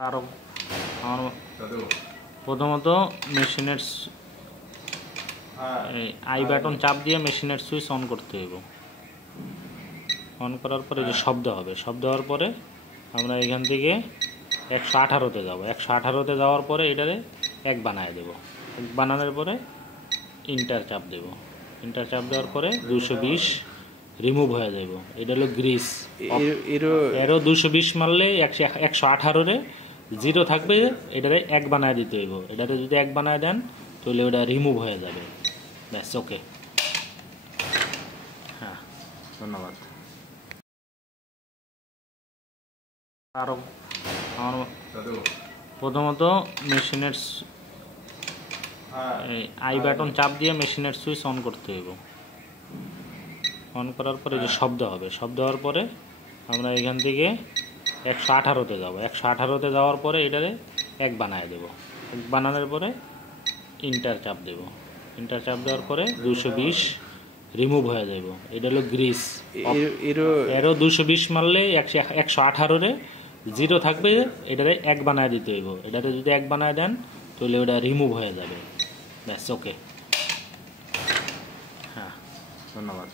আরো আমার প্রথমত মেশিনের আই বাটন চাপ দিয়ে মেশিনের সুইচ অন করতে হইব। অন করার পরে যে শব্দ হবে, শব্দ হওয়ার পরে আমরা এখান থেকে 118-তে যাব। 118-তে যাওয়ার পরে এটারে 1 বানায় দেব। 1 বানানোর পরে ইন্টার চাপ দেব। ইন্টার চাপ দেওয়ার পরে 220 রিমুভ হয়ে যাব। এটা হলো গ্রিস। এরও 220 মারলে 118-রে 0 থাকবে, এটারে 1 বানায় দিতে হইব। এটারে যদি 1 বানায় দেন তাহলে ওটা রিমুভ হয়ে যাবে। ব্যাস, ওকে। হ্যাঁ, ধন্যবাদ। আরো আমার প্রথমত মেশিনের আই বাটন চাপ দিয়ে মেশিনের সুইচ অন করতে হইব। অন করার পরে যে শব্দ হবে, শব্দ হওয়ার পরে আমরা এখান থেকে 118-তে যাব। 118-তে যাওয়ার পরে এটারে 1 বানায় দেব। 1 বানানোর পরে ইন্টার চাপ দেব। ইন্টার চাপ দেওয়ার পরে 220 রিমুভ হয়ে যাব। এটা হলো গ্রিস। এরও 220 মারলে 118-রে 0 থাকবে, এটারে 1 বানায় দিতে হইব। এটারে যদি 1 বানায় দেন তাহলে ওটা রিমুভ হয়ে যাবে। ব্যাস, ওকে। হ্যাঁ, ধন্যবাদ।